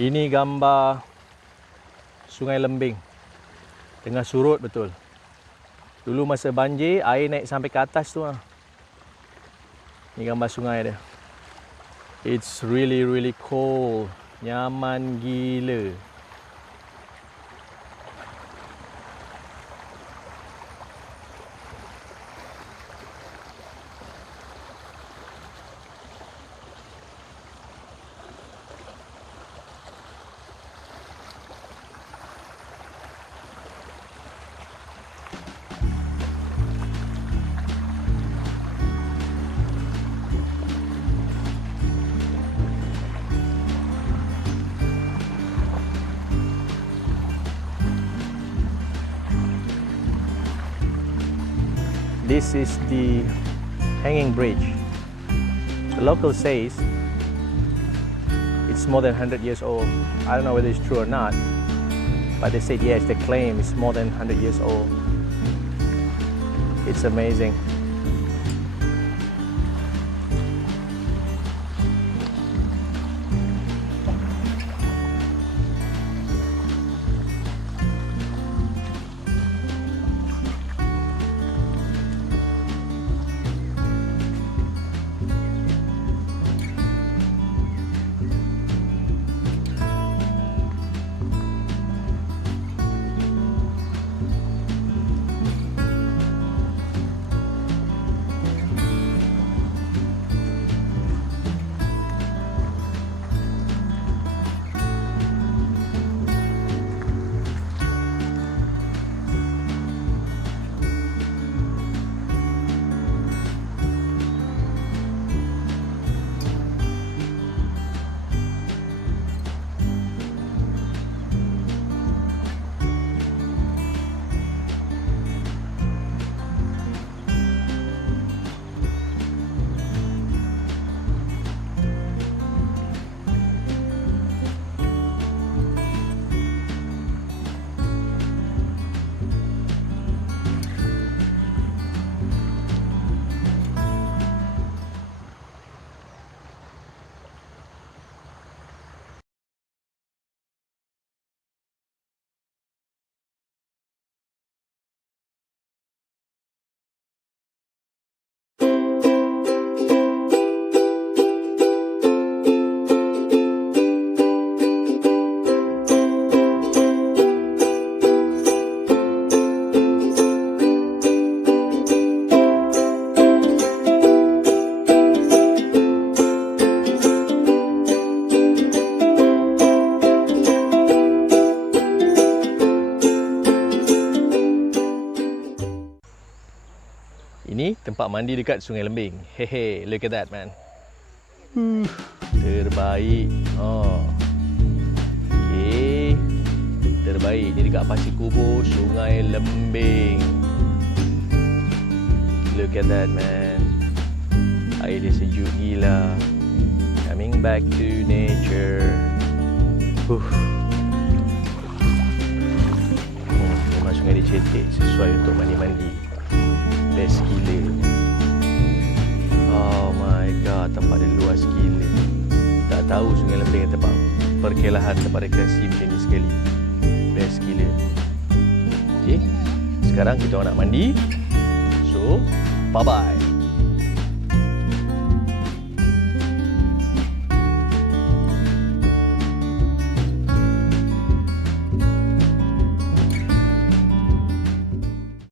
Ini gambar Sungai Lembing. Tengah surut betul. Dulu masa banjir, air naik sampai ke atas tu lah. Ini gambar sungai dia. It's really cold. Nyaman gila. This is the hanging bridge. The local says it's more than 100 years old. I don't know whether it's true or not, but they said yes, they claim it's more than 100 years old. It's amazing. Ini tempat mandi dekat Sungai Lembing. Hehe, look at that man. Terbaik. Okay. Terbaik. Ini dekat Pasir Kubor, Sungai Lembing. Look at that man. Air dia sejuk gila. Coming back to nature. Memang sungai dia cetek, sesuai untuk mandi-mandi. Best gila. Oh my god, tempat dia luas gila. Tak tahu Sungai Lembing tempat perkelahan, tempat rekreasi macam ni sekali. Best gila. Okay, sekarang kita nak mandi. So, bye bye.